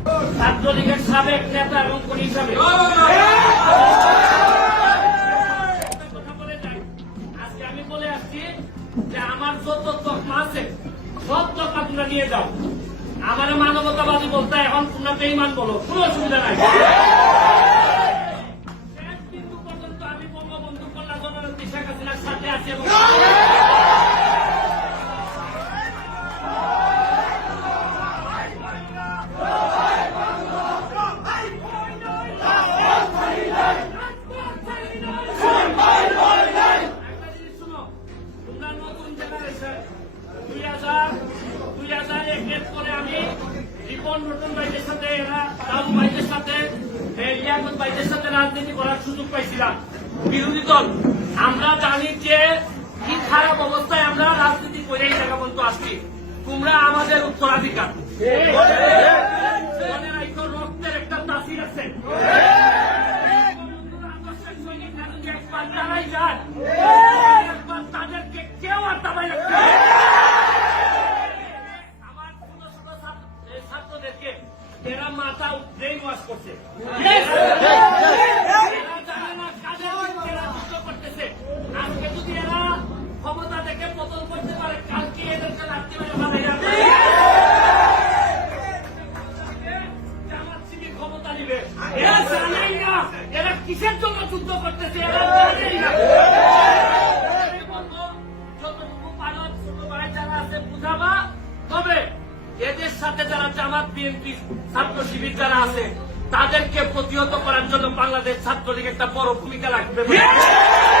ছাত্রলীগের সাবেক নেতা এবং কর্মী হিসাবে কথা বলে যাই। আজকে আমি বলে আসছি যে আমার যত তকমা আছে সব তকমা তোমরা নিয়ে যাও। আমার মানবতাবাদী বলতে এখন তোমরা বেঈমান বলো, কোনো অসুবিধা নাই। শেষ বিন্দু পর্যন্ত আমি বঙ্গবন্ধু কন্যা জননেত্রী শেখ হাসিনার সাথে আছি এবং রাজনীতি করার সুযোগ পাইছিলাম। বিরোধী দল আমরা জানি যে কি খারাপ অবস্থায় আমরা রাজনীতি করে এই জায়গা পর্যন্ত আসছি। তোমরা আমাদের উত্তরাধিকার, রক্তের একটা তাসির আছে। একবার তারাই যান, একবার তাদেরকে কেউ আর দাবাই রাখতে আমার ছোট ছোট ছাত্রদেরকে এরা মাথা ব্রেইন ওয়াশ করছে। আজকে যদি এরা ক্ষমতা থেকে পতন করতে পারে, কালকে এদেরকে রাখতে পারে জামাত শিবির ক্ষমতা নিবে। এরা জানেই না এরা কিসের জন্য যুদ্ধ করতেছে, এরা জানেই না। যতটুকু পারো ছোট ভাই যারা আছে বুঝাবা। তবে এদের সাথে যারা জামাত বিএনপি ছাত্র শিবির যারা আছে তাদেরকে প্রতিহত করার জন্য বাংলাদেশ ছাত্রলীগ একটা বড় ভূমিকা রাখবে।